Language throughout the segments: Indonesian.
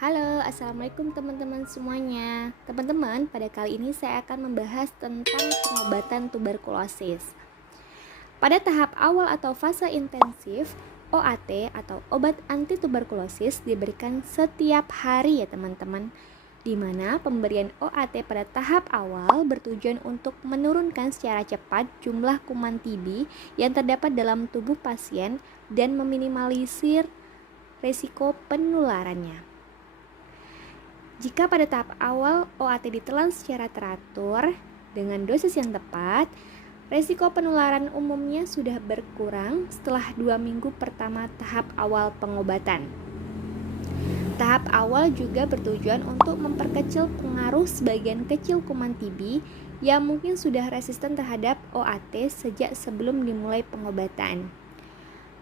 Halo, assalamualaikum teman-teman semuanya. Teman-teman, pada kali ini saya akan membahas tentang pengobatan tuberkulosis. Pada tahap awal atau fase intensif, OAT atau obat anti tuberkulosis diberikan setiap hari ya teman-teman, di mana pemberian OAT pada tahap awal bertujuan untuk menurunkan secara cepat jumlah kuman TB yang terdapat dalam tubuh pasien dan meminimalisir risiko penularannya. Jika pada tahap awal OAT ditelan secara teratur dengan dosis yang tepat, resiko penularan umumnya sudah berkurang setelah 2 minggu pertama tahap awal pengobatan. Tahap awal juga bertujuan untuk memperkecil pengaruh sebagian kecil kuman TB yang mungkin sudah resisten terhadap OAT sejak sebelum dimulai pengobatan.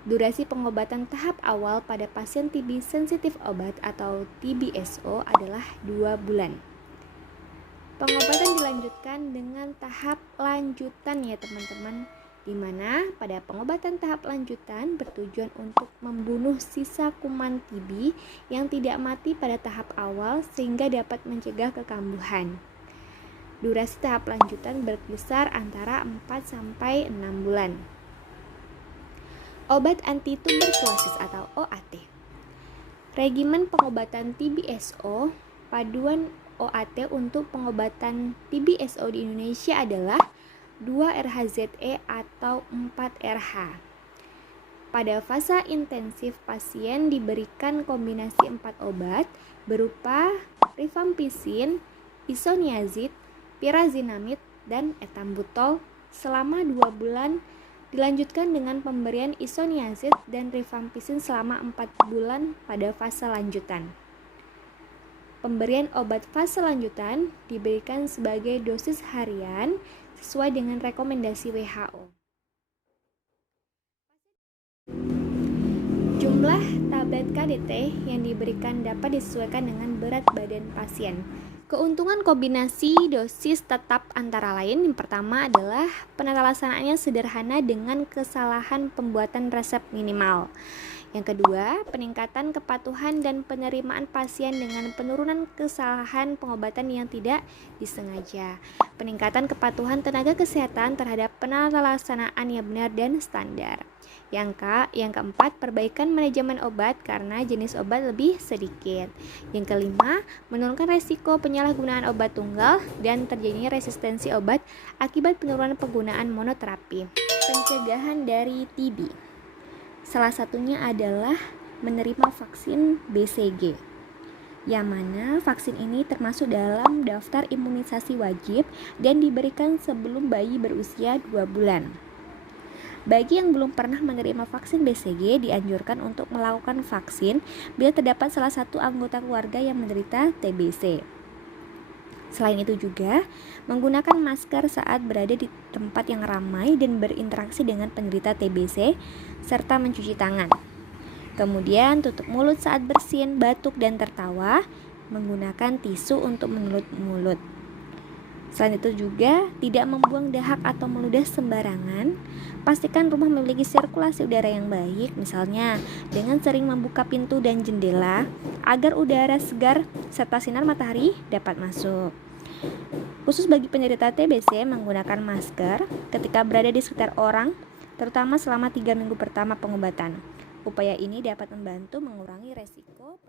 Durasi pengobatan tahap awal pada pasien TB sensitif obat atau TBSO adalah 2 bulan. Pengobatan dilanjutkan dengan tahap lanjutan ya teman-teman, di mana pada pengobatan tahap lanjutan bertujuan untuk membunuh sisa kuman TB yang tidak mati pada tahap awal sehingga dapat mencegah kekambuhan. Durasi tahap lanjutan berkisar antara 4-6 bulan. Obat anti tuberkulosis atau OAT. Regimen pengobatan TBSO, paduan OAT untuk pengobatan TBSO di Indonesia adalah 2-RHZE atau 4-RH. Pada fase intensif, pasien diberikan kombinasi 4 obat berupa rifampicin, isoniazid, pyrazinamid, dan etambutol selama 2 bulan, dilanjutkan dengan pemberian isoniazid dan rifampicin selama 4 bulan pada fase lanjutan. Pemberian obat fase lanjutan diberikan sebagai dosis harian sesuai dengan rekomendasi WHO. Jumlah tablet KDT yang diberikan dapat disesuaikan dengan berat badan pasien. Keuntungan kombinasi dosis tetap antara lain, yang pertama adalah penatalaksanaannya sederhana dengan kesalahan pembuatan resep minimal. Yang kedua, peningkatan kepatuhan dan penerimaan pasien dengan penurunan kesalahan pengobatan yang tidak disengaja. Peningkatan kepatuhan tenaga kesehatan terhadap penataalaksanaan yang benar dan standar. Yang keempat, perbaikan manajemen obat karena jenis obat lebih sedikit. Yang kelima, menurunkan resiko penyalahgunaan obat tunggal dan terjadinya resistensi obat akibat penurunan penggunaan monoterapi. Pencegahan dari TB. Salah satunya adalah menerima vaksin BCG, yang mana vaksin ini termasuk dalam daftar imunisasi wajib dan diberikan sebelum bayi berusia 2 bulan. Bagi yang belum pernah menerima vaksin BCG, dianjurkan untuk melakukan vaksin bila terdapat salah satu anggota keluarga yang menderita TBC. Selain itu juga, menggunakan masker saat berada di tempat yang ramai dan berinteraksi dengan penderita TBC, serta mencuci tangan. Kemudian, tutup mulut saat bersin, batuk, dan tertawa, menggunakan tisu untuk menutup mulut. Selain itu juga, tidak membuang dahak atau meludah sembarangan. Pastikan rumah memiliki sirkulasi udara yang baik, misalnya dengan sering membuka pintu dan jendela agar udara segar serta sinar matahari dapat masuk. Khusus bagi penderita TBC, menggunakan masker ketika berada di sekitar orang, terutama selama 3 minggu pertama pengobatan. Upaya ini dapat membantu mengurangi resiko